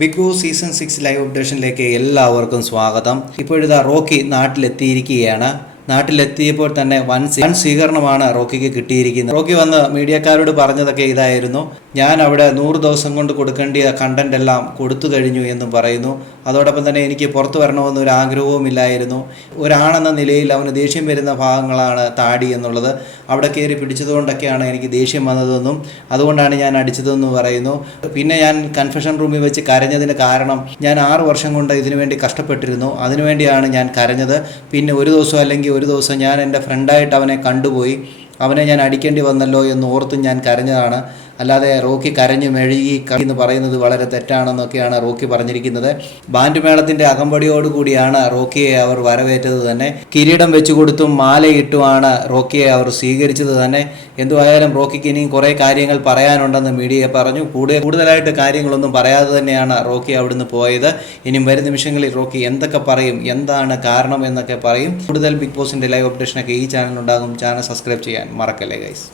Big boss season 6 live അപ്ഡേഷനിലേക്ക് എല്ലാവർക്കും സ്വാഗതം. ഇപ്പോഴിതാ റോക്കി നാട്ടിലെത്തിയിരിക്കുകയാണ്. നാട്ടിലെത്തിയപ്പോൾ തന്നെ വൻ സ്വീകരണമാണ് റോക്കിക്ക് കിട്ടിയിരിക്കുന്നത്. റോക്കി വന്ന് മീഡിയക്കാരോട് പറഞ്ഞതൊക്കെ ഇതായിരുന്നു: ഞാൻ അവിടെ 100 ദിവസം കൊണ്ട് കൊടുക്കേണ്ട കണ്ടന്റ് എല്ലാം കൊടുത്തു കഴിഞ്ഞു എന്നും പറയുന്നു. അതോടൊപ്പം തന്നെ എനിക്ക് പുറത്തു വരണമെന്നൊരു ആഗ്രഹവും ഇല്ലായിരുന്നു. ഒരാണെന്ന നിലയിൽ അവന് ദേഷ്യം വരുന്ന ഭാഗങ്ങളാണ് താടി എന്നുള്ളത്. അവിടെ കയറി പിടിച്ചതുകൊണ്ടൊക്കെയാണ് എനിക്ക് ദേഷ്യം വന്നതെന്നും അതുകൊണ്ടാണ് ഞാൻ അടിച്ചതെന്നും പറയുന്നു. പിന്നെ ഞാൻ കൺഫെഷൻ റൂമിൽ വെച്ച് കരഞ്ഞതിന് കാരണം ഞാൻ 6 വർഷം കൊണ്ട് ഇതിനു വേണ്ടി കഷ്ടപ്പെട്ടിരുന്നു. അതിനുവേണ്ടിയാണ് ഞാൻ കരഞ്ഞത്. പിന്നെ ഒരു ദിവസം അല്ലെങ്കിൽ ഒരു ദിവസം ഞാൻ എൻ്റെ ഫ്രണ്ടായിട്ട് അവനെ കണ്ടുപോയി. അവനെ ഞാൻ അടിക്കേണ്ടി വന്നല്ലോ എന്ന് ഓർത്തും ഞാൻ കരഞ്ഞതാണ്. അല്ലാതെ റോക്കി കരഞ്ഞു മെഴുകി എന്ന് പറയുന്നത് വളരെ തെറ്റാണെന്നൊക്കെയാണ് റോക്കി പറഞ്ഞിരിക്കുന്നത്. ബാൻഡ് മേളത്തിൻ്റെ അകമ്പടിയോടുകൂടിയാണ് റോക്കിയെ അവർ വരവേറ്റത് തന്നെ. കിരീടം വെച്ചു കൊടുത്തും മാലയിട്ടുമാണ് റോക്കിയെ അവർ സ്വീകരിച്ചത് തന്നെ. എന്തുവായാലും റോക്കിക്ക് ഇനിയും കുറേ കാര്യങ്ങൾ പറയാനുണ്ടെന്ന് മീഡിയ പറഞ്ഞു. കൂടുതലായിട്ട് കാര്യങ്ങളൊന്നും പറയാതെ തന്നെയാണ് റോക്കി അവിടുന്ന് പോയത്. ഇനിയും വരും നിമിഷങ്ങളിൽ റോക്കി എന്തൊക്കെ പറയും, എന്താണ് കാരണം എന്നൊക്കെ പറയും. കൂടുതൽ ബിഗ് ബോസിൻ്റെ ലൈവ് അപ്ഡേഷനൊക്കെ ഈ ചാനലുണ്ടാകും. ചാനൽ സബ്സ്ക്രൈബ് ചെയ്യാൻ മറക്കല്ലേ ഗൈസ്.